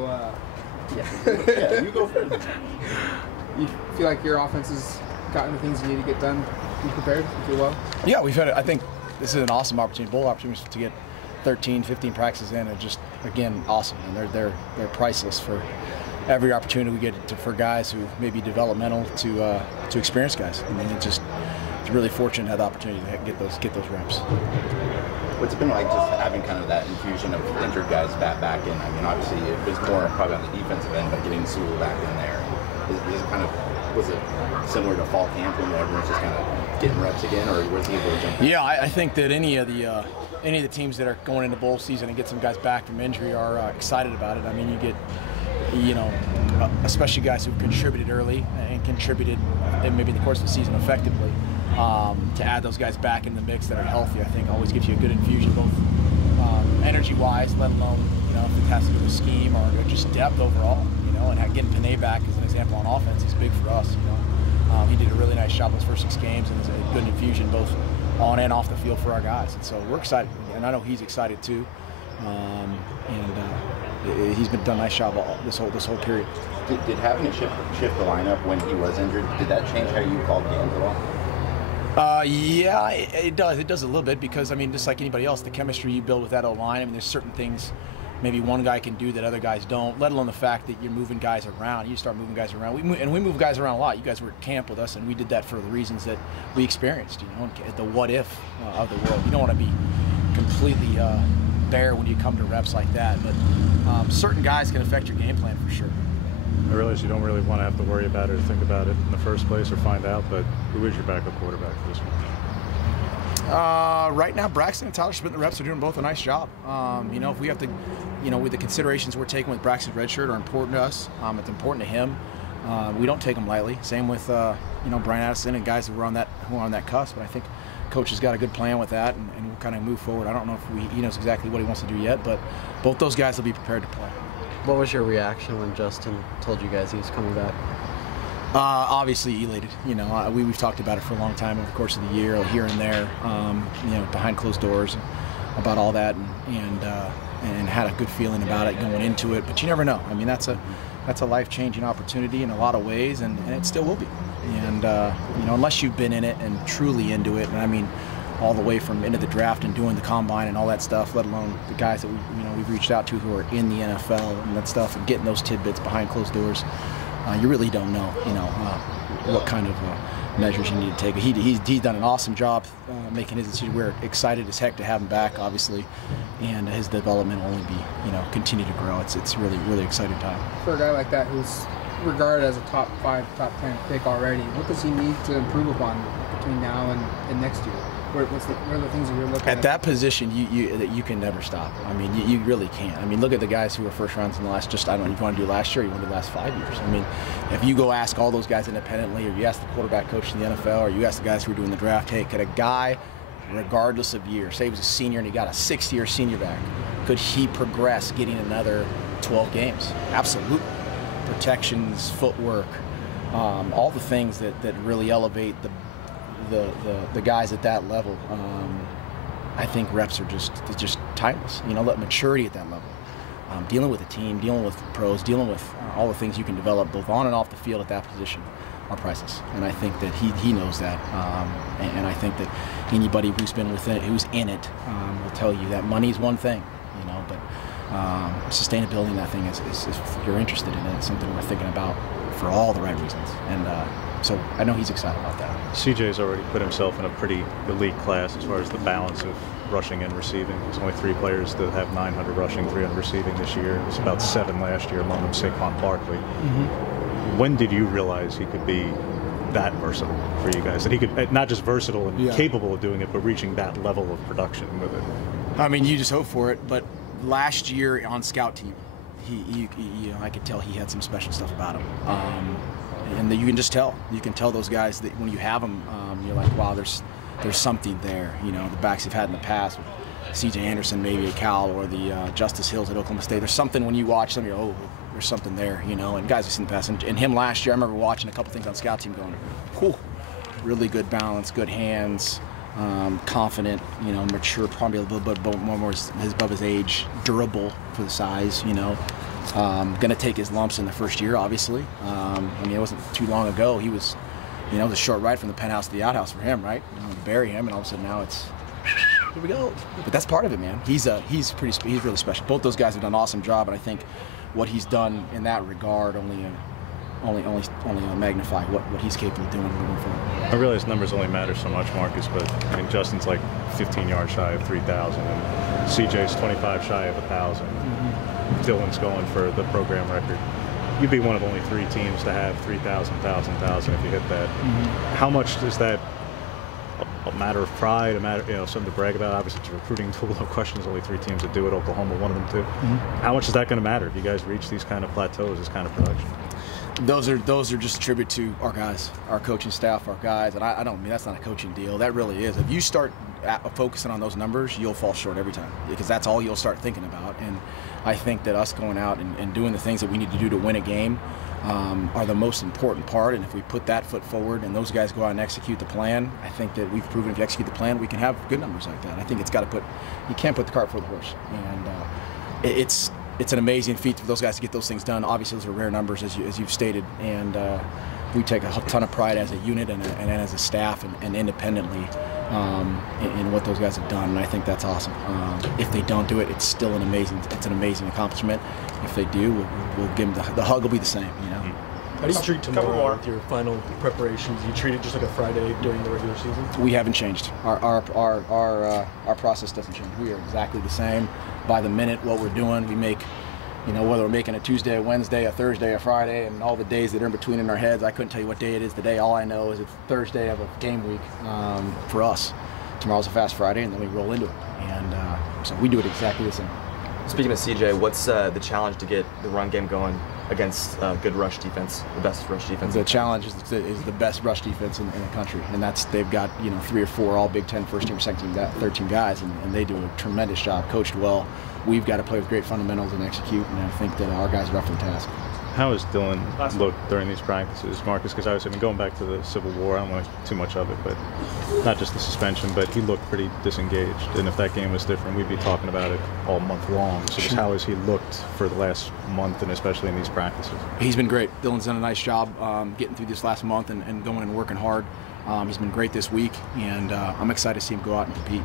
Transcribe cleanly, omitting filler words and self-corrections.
Yeah, you go first. You feel like your offense has gotten the things you need to get done? You prepared? You feel well? Yeah, we've had. I think this is an awesome opportunity, bowl opportunities to get 13, 15 practices in. Are just again awesome, and they're priceless for every opportunity we get for guys who may be developmental to experienced guys. I mean, it's really fortunate to have the opportunity to get those reps. What's it been like just having kind of that infusion of injured guys back in? I mean, obviously it was more probably on the defensive end, but getting Sewell back in there, was it similar to fall camp when everyone's just kind of getting reps again, or was he able to jump in? Yeah, I think that any of the teams that are going into bowl season and get some guys back from injury are excited about it. I mean, you get, especially guys who've contributed early and contributed maybe in the course of the season effectively. To add those guys back in the mix that are healthy, I think always gives you a good infusion, both energy-wise, let alone if it has to do with scheme or just depth overall. And getting Panay back as an example on offense is big for us. He did a really nice job those first 6 games, and it's a good infusion both on and off the field for our guys. And so we're excited, and I know he's excited too. He's done a nice job this whole period. Did having to shift the lineup when he was injured, did that change how you called games at all? Yeah, it does. It does a little bit because, I mean, just like anybody else, the chemistry you build with that O-line, I mean, there's certain things maybe one guy can do that other guys don't, let alone the fact that you're moving guys around. You start moving guys around. We move guys around a lot. You guys were at camp with us, and we did that for the reasons that we experienced, the what-if of the world. You don't want to be completely bare when you come to reps like that, but certain guys can affect your game plan for sure. I realize you don't really want to have to worry about it or think about it in the first place or find out, but who is your backup quarterback for this one? Right now, Braxton and Tyler Schmidt, the reps are doing both a nice job. If we have to, with the considerations we're taking with Braxton's red shirt are important to us. It's important to him. We don't take them lightly. Same with, Brian Addison and guys who are on that cusp. But I think Coach has got a good plan with that, and we'll kind of move forward. I don't know if he knows exactly what he wants to do yet, but both those guys will be prepared to play. What was your reaction when Justin told you guys he was coming back? Obviously elated. We've talked about it for a long time over the course of the year, here and there, behind closed doors about all that, and had a good feeling about it going into it. But you never know. I mean, that's a life-changing opportunity in a lot of ways, and it still will be. And unless you've been in it and truly into it, and I mean, all the way from into the draft and doing the combine and all that stuff, let alone the guys that we've reached out to who are in the NFL and that stuff, and getting those tidbits behind closed doors, you really don't know, what kind of measures you need to take. He's done an awesome job making his decision. We're excited as heck to have him back, obviously, and his development will only be, continue to grow. It's really exciting time. For a guy like that who's regarded as a top 5, top 10 pick already, what does he need to improve upon between now and next year? What are the things that you're looking at? At that position, you can never stop. I mean, you really can't. I mean, look at the guys who were first rounds in the last, I don't know if you want to do last year or you want to do the last 5 years. I mean, if you go ask all those guys independently, or you ask the quarterback coach in the NFL, or you ask the guys who are doing the draft, hey, could a guy, regardless of year, say he was a senior and he got a 6th-year senior back, could he progress getting another 12 games? Absolutely. Protections, footwork, all the things that really elevate the guys at that level. I think reps are just timeless. Maturity at that level, dealing with a team, dealing with pros, dealing with all the things you can develop both on and off the field at that position are priceless. And I think that he knows that. And I think that anybody who's been within it, who's in it, will tell you that money is one thing, but sustainability in that thing is if you're interested in it, it's something we're thinking about for all the right reasons. And so I know he's excited about that. CJ's already put himself in a pretty elite class as far as the balance of rushing and receiving. There's only 3 players that have 900 rushing, 300 receiving this year. It was about 7 last year, among them Saquon Barkley. Mm-hmm. When did you realize he could be that versatile for you guys? That he could, not just versatile and capable of doing it, but reaching that level of production with it? I mean, you just hope for it, but last year on scout team, I could tell he had some special stuff about him. And you can just tell. You can tell those guys that when you have them, you're like, wow, there's something there. The backs you've had in the past, with C.J. Anderson maybe at Cal, or the Justice Hills at Oklahoma State. There's something when you watch them, you're, oh, there's something there, And guys have seen the past. And him last year, I remember watching a couple things on scout team going, whew, really good balance, good hands, confident, mature, probably a little bit more above his age, durable for the size, going to take his lumps in the first year, obviously. It wasn't too long ago. He was, it was a short ride from the penthouse to the outhouse for him, right? Bury him, and all of a sudden now it's, here we go. But that's part of it, man. He's really special. Both those guys have done an awesome job, and I think what he's done in that regard only magnify what he's capable of doing moving forward. I realize numbers only matter so much, Marcus, but I mean Justin's like 15 yards shy of 3,000, and CJ's 25 shy of 1,000. Dylan's going for the program record. You'd be one of only 3 teams to have 3,000, 1,000 if you hit that. How much is that a matter of pride, something to brag about? Obviously, it's a recruiting tool, no question. There's only 3 teams that do it. Oklahoma, one of them too. How much is that going to matter if you guys reach these kind of plateaus, this kind of production? Those are just a tribute to our guys, our coaching staff, our guys, and I don't mean that's not a coaching deal. That really is. If you start focusing on those numbers, you'll fall short every time, because that's all you'll start thinking about. And I think that us going out and doing the things that we need to do to win a game are the most important part. And if we put that foot forward and those guys go out and execute the plan, I think that we've proven if you execute the plan, we can have good numbers like that. I think you can't put the cart before the horse. And it's an amazing feat for those guys to get those things done. Obviously, those are rare numbers, as you've stated, and we take a ton of pride as a unit and as a staff and independently in what those guys have done, and I think that's awesome. If they don't do it, it's still an amazing accomplishment. If they do, we'll give them the hug will be the same, How do you treat tomorrow with your final preparations? Do you treat it just like a Friday during the regular season? We haven't changed. Our process doesn't change. We are exactly the same. By the minute, what we're doing, we make, whether we're making a Tuesday, a Wednesday, a Thursday, a Friday, and all the days that are in between in our heads. I couldn't tell you what day it is today. All I know is it's Thursday of a game week for us. Tomorrow's a Fast Friday, and then we roll into it. And so we do it exactly the same. Speaking of CJ, what's the challenge to get the run game going against good rush defense, the best rush defense? The challenge is the best rush defense in the country, and they've got 3 or 4 all Big Ten first team or second team, 13 guys, and they do a tremendous job, coached well. We've got to play with great fundamentals and execute, and I think that our guys are up for the task. How has Dylan looked during these practices, Marcus? Because I was going back to the Civil War, I don't want too much of it, but not just the suspension, but he looked pretty disengaged. And if that game was different, we'd be talking about it all month long. So just how has he looked for the last month, and especially in these practices? He's been great. Dylan's done a nice job getting through this last month and going and working hard. He's been great this week, and I'm excited to see him go out and compete.